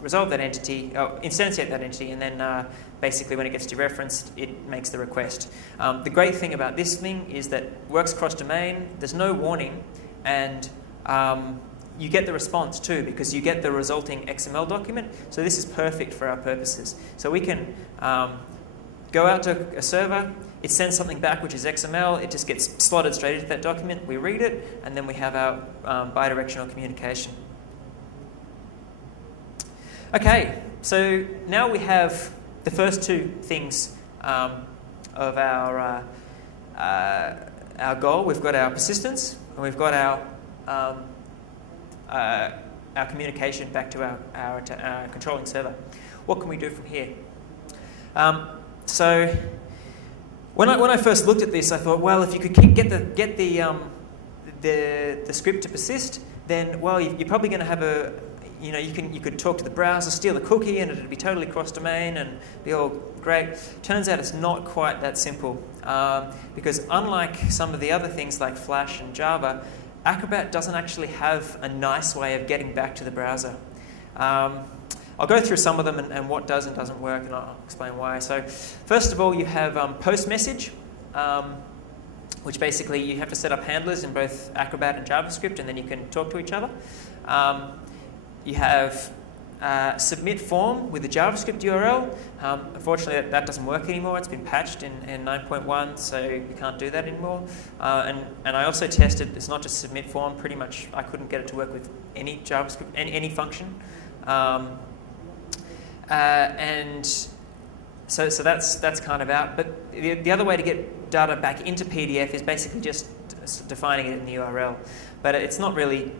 resolve that entity, or instantiate that entity, and then basically when it gets dereferenced, it makes the request. The great thing about this thing is that it works cross-domain, there's no warning, and you get the response too, because you get the resulting XML document. So this is perfect for our purposes. So we can go out to a server, it sends something back which is XML, it just gets slotted straight into that document, we read it, and then we have our bidirectional communication. Okay, so now we have the first two things of our goal. We've got our persistence, and we've got our communication back to our controlling server. What can we do from here? So when I first looked at this, I thought, well, if you could get the script to persist, then well, you're probably going to have a you could talk to the browser, steal the cookie, and it'd be totally cross-domain and be all great. Turns out it's not quite that simple, because unlike some of the other things like Flash and Java, Acrobat doesn't actually have a nice way of getting back to the browser. I'll go through some of them and what does and doesn't work, and I'll explain why. So first of all, you have post message, which basically you have to set up handlers in both Acrobat and JavaScript, and then you can talk to each other. You have submit form with the JavaScript URL. Unfortunately, that doesn't work anymore. It's been patched in 9.1, so you can't do that anymore. And I also tested, it's not just submit form. Pretty much, I couldn't get it to work with any JavaScript, any function. And so that's kind of out. But the other way to get data back into PDF is basically just defining it in the URL. But it's not really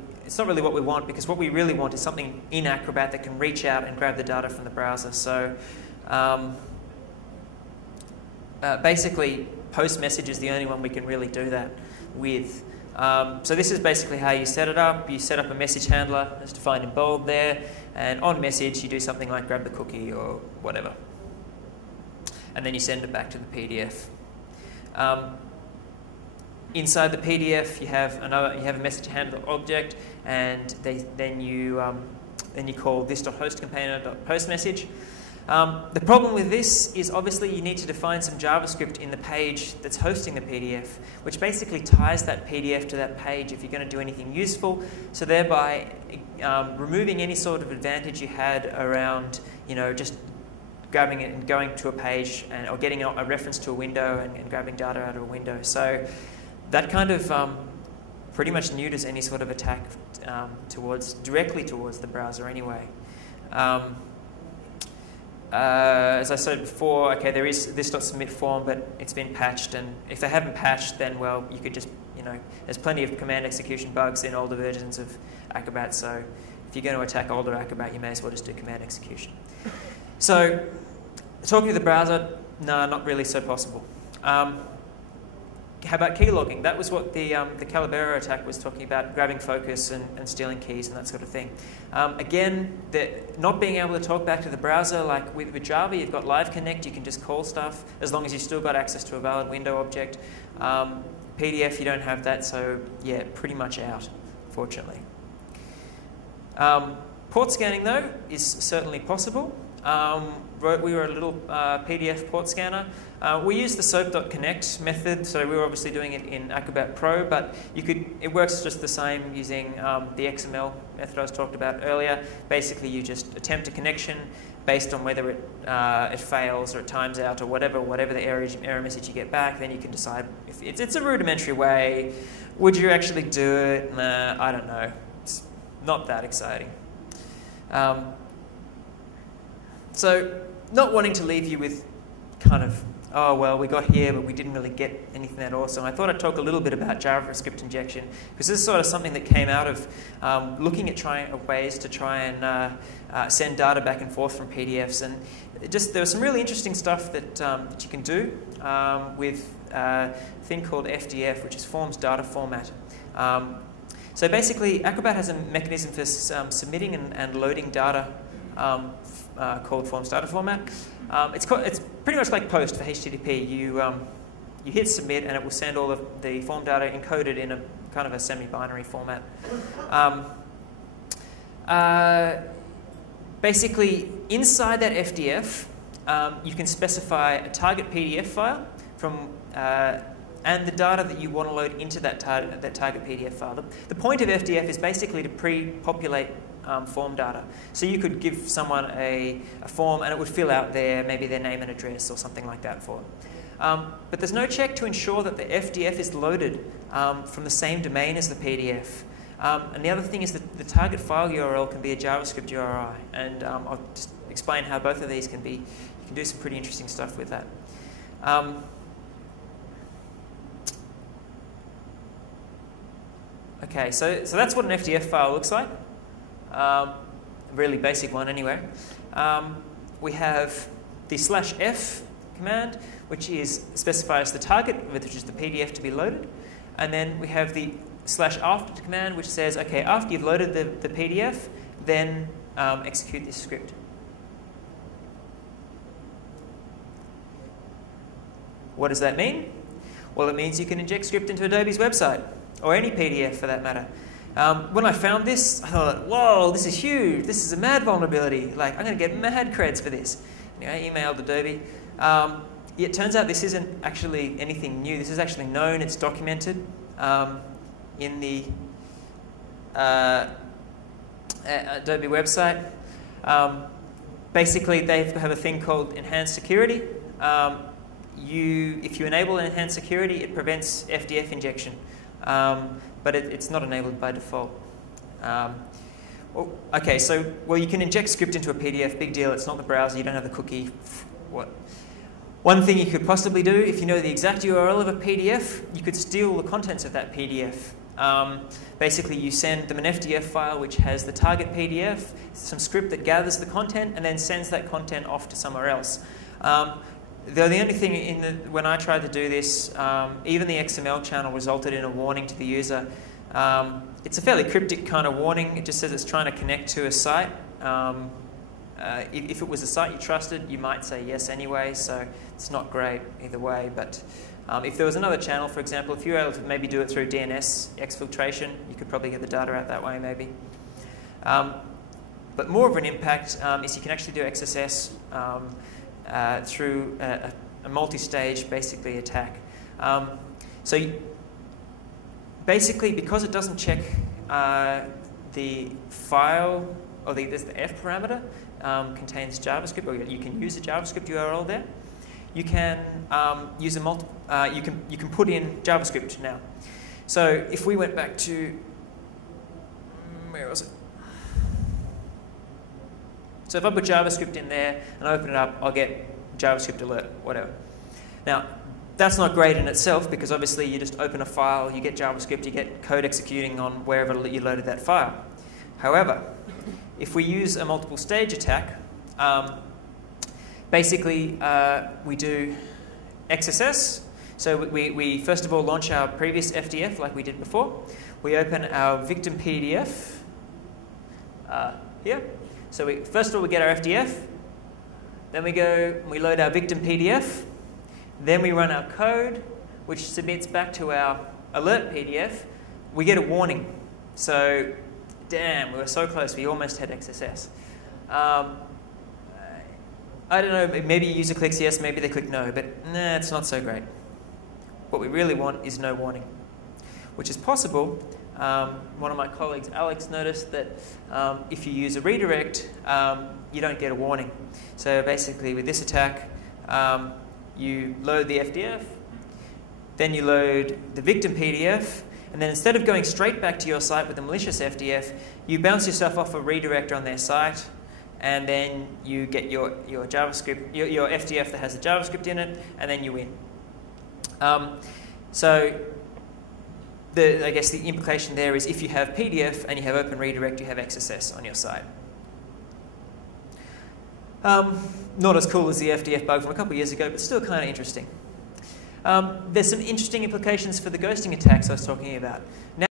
what we want, because what we really want is something in Acrobat that can reach out and grab the data from the browser. So basically, post message is the only one we can really do that with. So this is basically how you set it up. You set up a message handler, it's defined in bold there, and on message you do something like grab the cookie or whatever. And then you send it back to the PDF. Inside the PDF, you have a message handler object, and then you call this.hostContainer.postMessage. The problem with this is obviously you need to define some JavaScript in the page that's hosting the PDF, which basically ties that PDF to that page if you're going to do anything useful. So thereby removing any sort of advantage you had around just grabbing it and going to a page, or getting a reference to a window and grabbing data out of a window. So that kind of pretty much neuters any sort of attack directly towards the browser anyway. As I said before, okay, there is this.submit form, but it's been patched, and if they haven't patched, then well, you could just, there's plenty of command execution bugs in older versions of Acrobat, so if you're going to attack older Acrobat, you may as well just do command execution. So, talking to the browser, no, not really so possible. How about keylogging? That was what the Calabero attack was talking about, grabbing focus and stealing keys and that sort of thing. Again, not being able to talk back to the browser, like with Java, you've got Live Connect, you can just call stuff as long as you've still got access to a valid window object. PDF, you don't have that, so yeah, pretty much out, fortunately. Port scanning, though, is certainly possible. We were a little PDF port scanner. We used the soap.connect method, so we were obviously doing it in Acrobat Pro, but it works just the same using the XML method I was talked about earlier. Basically, you just attempt a connection based on whether it fails or it times out or whatever the error message you get back. Then you can decide if it's a rudimentary way. Would you actually do it? Nah, I don't know. It's not that exciting. So, not wanting to leave you with kind of, oh, well, we got here, but we didn't really get anything that awesome. I thought I'd talk a little bit about JavaScript injection, because this is sort of something that came out of looking at ways to try and send data back and forth from PDFs. And there was some really interesting stuff that you can do with a thing called FDF, which is Forms Data Format. So basically, Acrobat has a mechanism for submitting and loading data called Forms Data Format. It's pretty much like Post for HTTP. You hit submit, and it will send all of the form data encoded in a kind of a semi-binary format. basically, inside that FDF, you can specify a target PDF file from and the data that you want to load into that target PDF file. The point of FDF is basically to pre-populate form data. So you could give someone a form and it would fill out maybe their name and address or something like that for them. But there's no check to ensure that the FDF is loaded from the same domain as the PDF. And the other thing is that the target file URL can be a JavaScript URI. And I'll just explain how both of these can be. You can do some pretty interesting stuff with that. Okay, so that's what an FDF file looks like. A really basic one anyway. We have the /f command, which specifies the target, which is the PDF to be loaded. And then we have the /after command, which says, okay, after you've loaded the PDF, then execute this script. What does that mean? Well, it means you can inject script into Adobe's website, or any PDF for that matter. When I found this, I thought, whoa, this is huge. This is a mad vulnerability. Like, I'm going to get mad creds for this. Anyway, I emailed Adobe. It turns out this isn't actually anything new. This is actually known. It's documented in the Adobe website. Basically, they have a thing called enhanced security. If you enable enhanced security, it prevents FDF injection. But it's not enabled by default. Okay, so, you can inject script into a PDF, big deal, it's not the browser, you don't have the cookie. What? One thing you could possibly do, if you know the exact URL of a PDF, you could steal the contents of that PDF. Basically, you send them an FDF file which has the target PDF, some script that gathers the content, and then sends that content off to somewhere else. The only thing when I tried to do this, even the XML channel resulted in a warning to the user. It's a fairly cryptic kind of warning. It just says it's trying to connect to a site. If it was a site you trusted, you might say yes anyway, so it's not great either way. But if there was another channel, for example, if you were able to maybe do it through DNS exfiltration, you could probably get the data out that way maybe. But more of an impact is you can actually do XSS through a multi-stage, basically, attack. Basically, because it doesn't check the file, or the F parameter contains JavaScript, or you can use a JavaScript URL there. You can use you can put in JavaScript now. So if we went back to where was it? So if I put JavaScript in there and open it up, I'll get JavaScript alert, whatever. Now, that's not great in itself because obviously you just open a file, you get JavaScript, you get code executing on wherever you loaded that file. However, if we use a multiple stage attack, basically we do XSS. So we first of all launch our previous FDF like we did before. We open our victim PDF here. So first of all, we get our FDF, then we load our victim PDF, then we run our code, which submits back to our alert PDF. We get a warning. So, damn, we were so close, we almost had XSS. I don't know, maybe a user clicks yes, maybe they click no, but nah, it's not so great. What we really want is no warning, which is possible. One of my colleagues, Alex, noticed that if you use a redirect, you don't get a warning. So basically, with this attack, you load the FDF, then you load the victim PDF, and then instead of going straight back to your site with a malicious FDF, you bounce yourself off a redirect on their site, and then you get your JavaScript, your FDF that has the JavaScript in it, and then you win. I guess the implication there is if you have PDF and you have Open Redirect, you have XSS on your site. Not as cool as the FDF bug from a couple of years ago, but still kind of interesting. There's some interesting implications for the ghosting attacks I was talking about. Now,